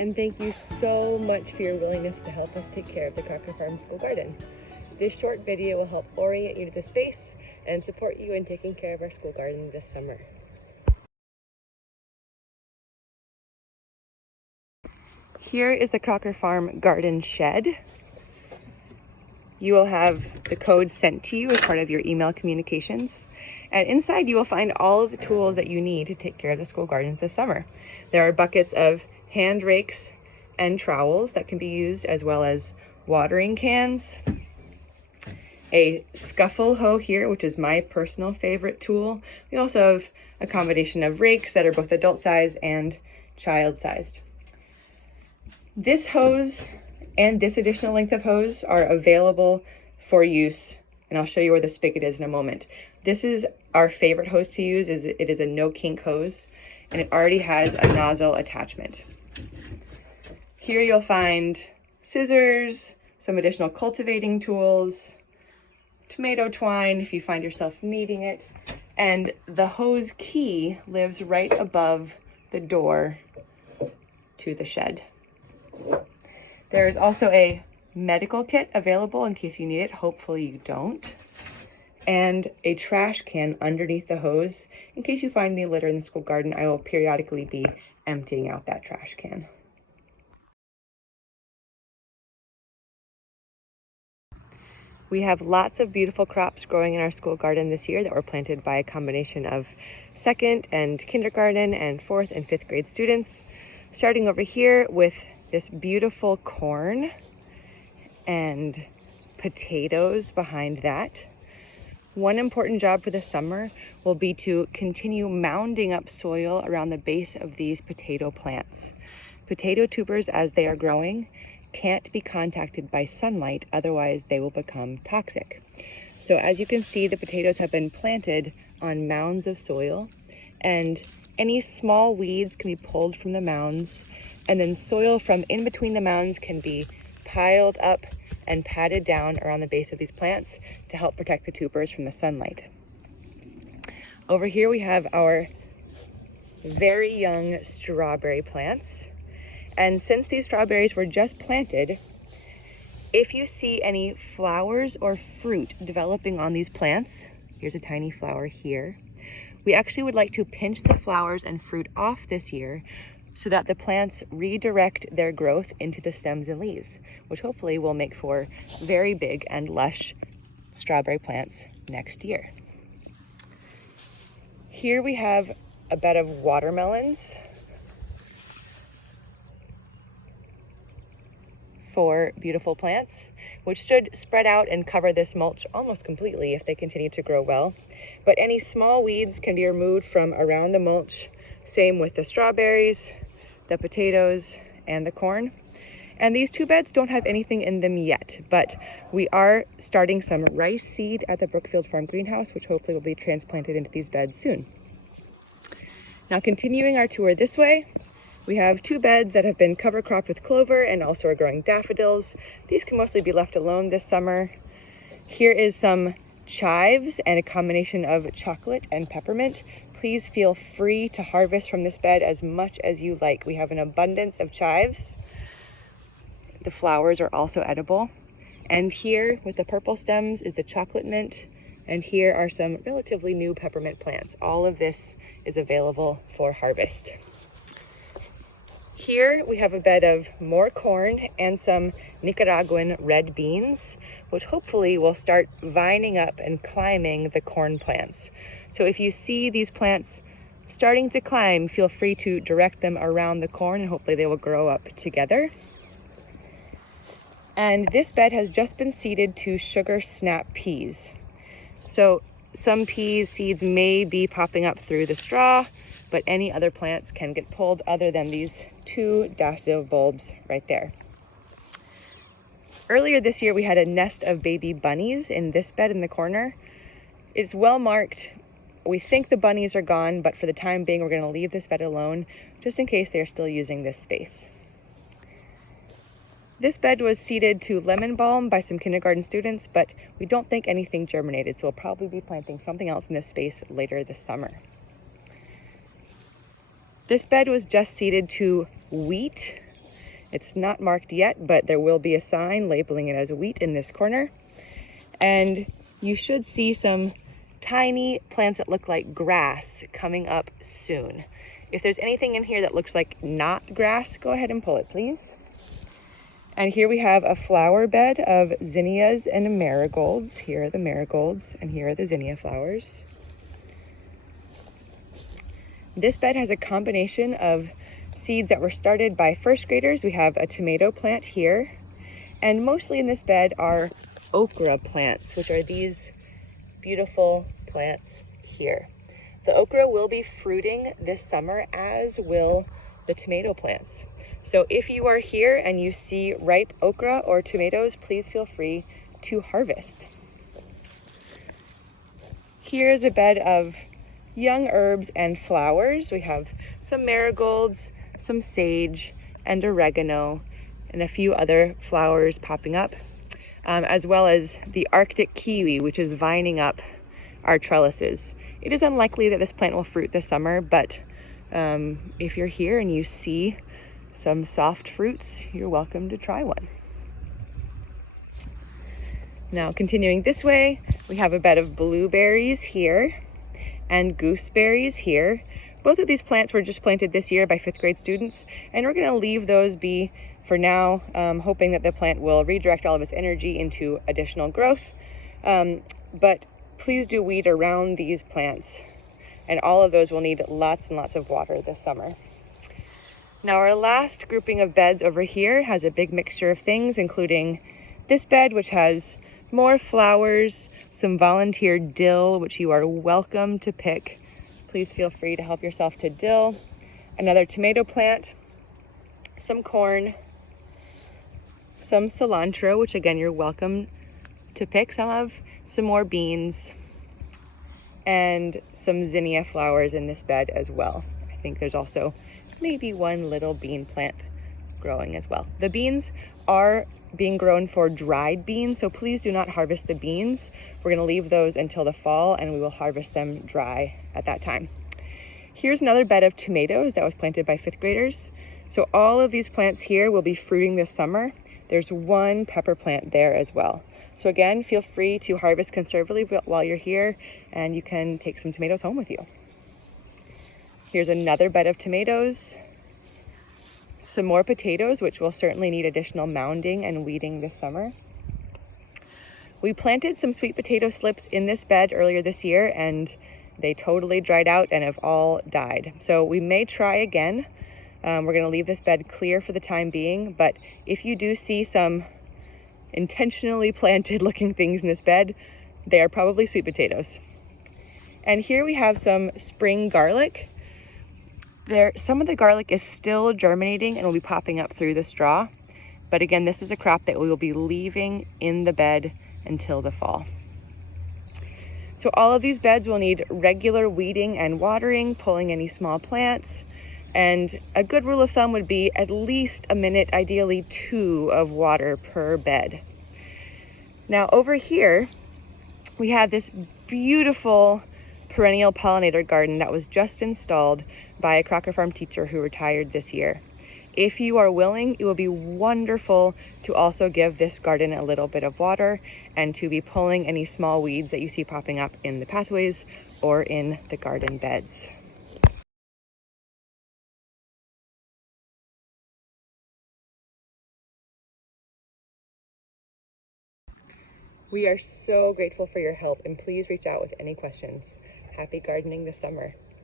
and thank you so much for your willingness to help us take care of the Crocker Farm School Garden. This short video will help orient you to the space and support you in taking care of our school garden this summer. Here is the Crocker Farm garden shed. You will have the code sent to you as part of your email communications. And inside you will find all of the tools that you need to take care of the school gardens this summer. There are buckets of hand rakes and trowels that can be used, as well as watering cans. A scuffle hoe here, which is my personal favorite tool. We also have a combination of rakes that are both adult size and child sized. This hose and this additional length of hose are available for use, and I'll show you where the spigot is in a moment. This is our favorite hose to use. It is a no kink hose, and it already has a nozzle attachment. Here you'll find scissors, some additional cultivating tools, tomato twine if you find yourself needing it, and the hose key lives right above the door to the shed. There is also a medical kit available in case you need it. Hopefully you don't. And a trash can underneath the hose. In case you find any litter in the school garden, I will periodically be emptying out that trash can. We have lots of beautiful crops growing in our school garden this year that were planted by a combination of second and kindergarten and fourth and fifth grade students. Starting over here with this beautiful corn and potatoes behind that. One important job for the summer will be to continue mounding up soil around the base of these potato plants. Potato tubers, as they are growing, can't be contacted by sunlight, otherwise they will become toxic. So as you can see, the potatoes have been planted on mounds of soil, and any small weeds can be pulled from the mounds, and then soil from in between the mounds can be piled up and patted down around the base of these plants to help protect the tubers from the sunlight. Over here we have our very young strawberry plants. And since these strawberries were just planted, if you see any flowers or fruit developing on these plants, here's a tiny flower here, we actually would like to pinch the flowers and fruit off this year so that the plants redirect their growth into the stems and leaves, which hopefully will make for very big and lush strawberry plants next year. Here we have a bed of watermelons for beautiful plants, which should spread out and cover this mulch almost completely if they continue to grow well. But any small weeds can be removed from around the mulch. Same with the strawberries, the potatoes, and the corn. And these two beds don't have anything in them yet, but we are starting some rice seed at the Brookfield Farm greenhouse, which hopefully will be transplanted into these beds soon. Now, continuing our tour this way, we have two beds that have been cover cropped with clover and also are growing daffodils. These can mostly be left alone this summer. Here is some chives and a combination of chocolate and peppermint. Please feel free to harvest from this bed as much as you like. We have an abundance of chives. The flowers are also edible. And here with the purple stems is the chocolate mint. And here are some relatively new peppermint plants. All of this is available for harvest. Here we have a bed of more corn and some Nicaraguan red beans, which hopefully will start vining up and climbing the corn plants. So if you see these plants starting to climb, feel free to direct them around the corn and hopefully they will grow up together. And this bed has just been seeded to sugar snap peas. So some peas seeds may be popping up through the straw, but any other plants can get pulled other than these two daffodil bulbs right there. Earlier this year, we had a nest of baby bunnies in this bed in the corner. It's well marked. We think the bunnies are gone, but for the time being, we're going to leave this bed alone just in case they're still using this space. This bed was seeded to lemon balm by some kindergarten students, but we don't think anything germinated, so we'll probably be planting something else in this space later this summer. This bed was just seeded to wheat, It's not marked yet, but there will be a sign labeling it as wheat in this corner. And you should see some tiny plants that look like grass coming up soon. If there's anything in here that looks like not grass, go ahead and pull it, please. And here we have a flower bed of zinnias and marigolds. Here are the marigolds, and here are the zinnia flowers. This bed has a combination of seeds that were started by first graders. We have a tomato plant here, and mostly in this bed are okra plants, which are these beautiful plants here. The okra will be fruiting this summer, as will the tomato plants. So if you are here and you see ripe okra or tomatoes, please feel free to harvest. Here's a bed of young herbs and flowers. We have some marigolds, some sage, and oregano, and a few other flowers popping up, as well as the Arctic kiwi, which is vining up our trellises. It is unlikely that this plant will fruit this summer, but if you're here and you see some soft fruits, you're welcome to try one. Now continuing this way, we have a bed of blueberries here and gooseberries here. Both of these plants were just planted this year by 5th grade students, and we're gonna leave those be for now, hoping that the plant will redirect all of its energy into additional growth. But please do weed around these plants, and all of those will need lots and lots of water this summer. Now our last grouping of beds over here has a big mixture of things, including this bed, which has more flowers, some volunteer dill, which you are welcome to pick. Please feel free to help yourself to dill. Another tomato plant, some corn, some cilantro, which again, you're welcome to pick some of, some more beans, and some zinnia flowers in this bed as well. I think there's also maybe one little bean plant growing as well. The beans are being grown for dried beans, so please do not harvest the beans. We're gonna leave those until the fall, and we will harvest them dry at that time. Here's another bed of tomatoes that was planted by 5th graders. So all of these plants here will be fruiting this summer. There's one pepper plant there as well. So again, feel free to harvest conservatively while you're here, and you can take some tomatoes home with you. Here's another bed of tomatoes, some more potatoes, which will certainly need additional mounding and weeding this summer. We planted some sweet potato slips in this bed earlier this year, and they totally dried out and have all died. So we may try again. We're gonna leave this bed clear for the time being, but if you do see some intentionally planted looking things in this bed, they are probably sweet potatoes. And here we have some spring garlic. Some of the garlic is still germinating and will be popping up through the straw. But again, this is a crop that we will be leaving in the bed until the fall. So all of these beds will need regular weeding and watering, pulling any small plants. And a good rule of thumb would be at least a minute, ideally 2 of water per bed. Now over here, we have this beautiful perennial pollinator garden that was just installed by a Crocker Farm teacher who retired this year. If you are willing, it will be wonderful to also give this garden a little bit of water and to be pulling any small weeds that you see popping up in the pathways or in the garden beds. We are so grateful for your help, and please reach out with any questions. Happy gardening this summer.